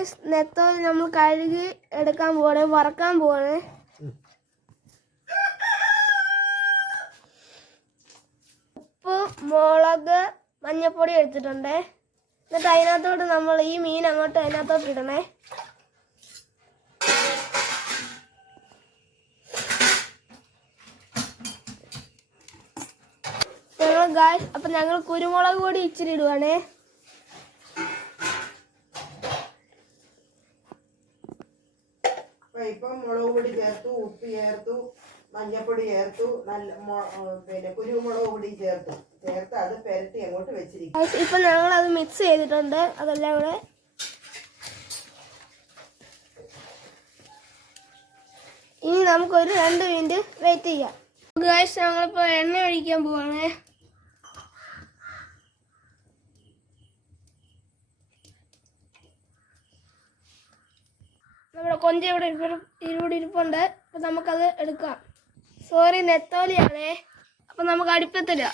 Guys നെത്തോലി നമ്മൾ കഴുകി എടുക്കാൻ പോവാണ് വറക്കാൻ പോവാണ്. ഉപ്പ് മുളക് മഞ്ഞപ്പൊടി എടുത്തിട്ടുണ്ട്. എന്നിട്ട് അതിനകത്തോട്ട് നമ്മൾ ഈ മീൻ അങ്ങോട്ട് അതിനകത്തോട്ട് ഇടണേ. ഞങ്ങൾ ഗായ് അപ്പൊ ഞങ്ങൾ കുരുമുളക് കൂടി ഇച്ചിരി ഇടുവാണേ. ഇപ്പം മുളക് പൊടി ചേർത്തു ഉപ്പ് ചേർത്തു മഞ്ഞപ്പൊടി ചേർത്തു നല്ല പിന്നെ കുരുമുളക് പൊടി ചേർത്തു. ചേർത്ത് അത് പെരട്ടി അങ്ങോട്ട് വെച്ചിരിക്കും. ഇപ്പൊ ഞങ്ങൾ അത് മിക്സ് ചെയ്തിട്ടുണ്ട്. അതെല്ലാം കൂടെ ഇനി നമുക്കൊരു രണ്ട് മിനിറ്റ് വെയിറ്റ് ചെയ്യാം. ഗായ്സ് ഞങ്ങളിപ്പോ എണ്ണ ഒഴിക്കാൻ പോവാണ്. നമ്മുടെ കൊഞ്ച ഇവിടെ ഇരുവിടെ ഇരിപ്പുണ്ട്. അപ്പൊ നമുക്കത് എടുക്കാം. സോറി നെത്തോലിയാണേ. അപ്പൊ നമുക്ക് അടുപ്പത്തില്ല